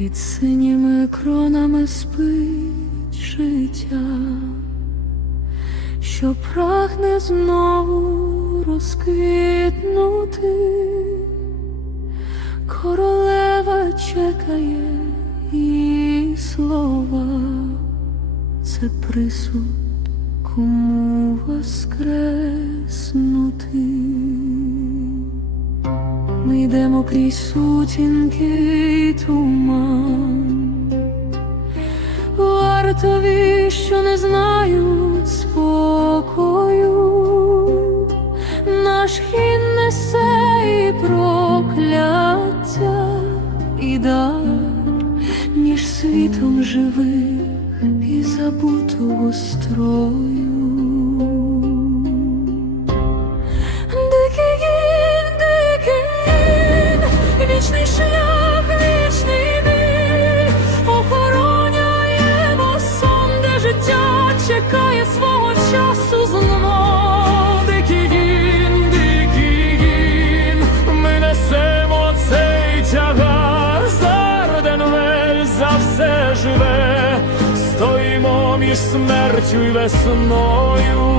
під синіми кронами спить життя, що прагне знову розквітнути, королева чекає її слова, це присуд кому воскреснути. Ми йдемо крізь сутінки й туман, вартові, що не знають спокою, наш хід несе і прокляття, і дар між світом живих і забутого строю. Між смертю і весною.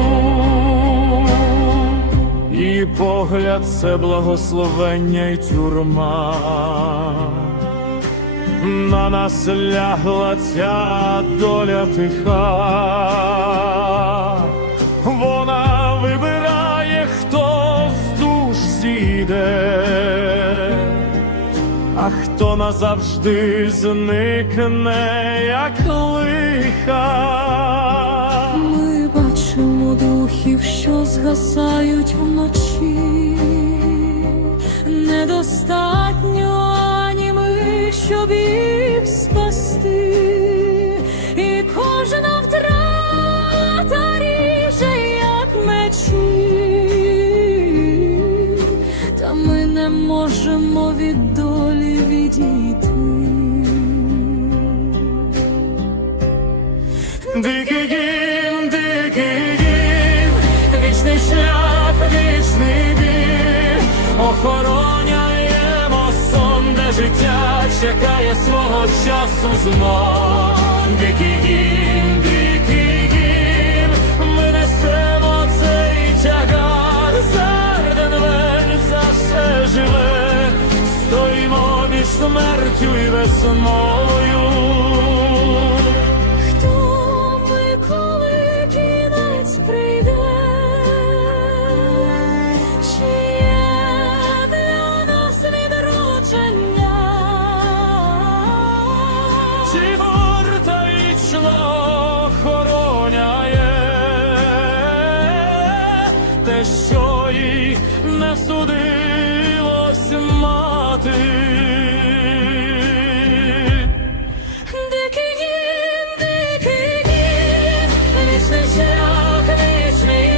І погляд це благословення й тюрма. На нас лягла ця доля тиха. Вона вибирає, хто з душ зійде, а хто назавжди зникне, як лиха. Ми бачимо духів, що згасають вночі. Недостатньо ані ми, щоб їх спасти, і кожна втрата ріже, як мечі, та ми не можемо від долі відійти. Гін, вічний шлях, вічний дим, охороняємо сон, де життя чекає свого часу знов. Дикий гін, те, що їй не судилось мати? Дикий дикий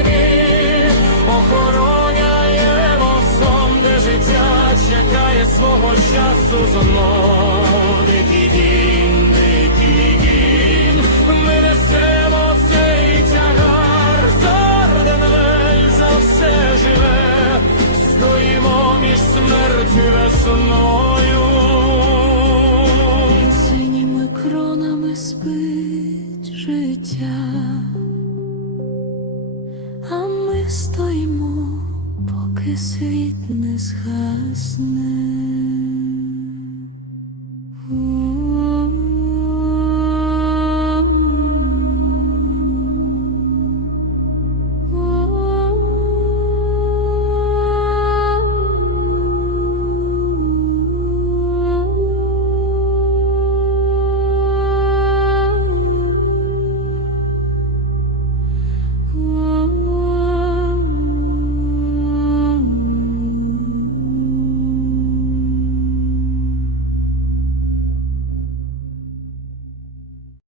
біль, охороняємо сон, життя чекає свого часу знов. Дикий гін, світ не згасне.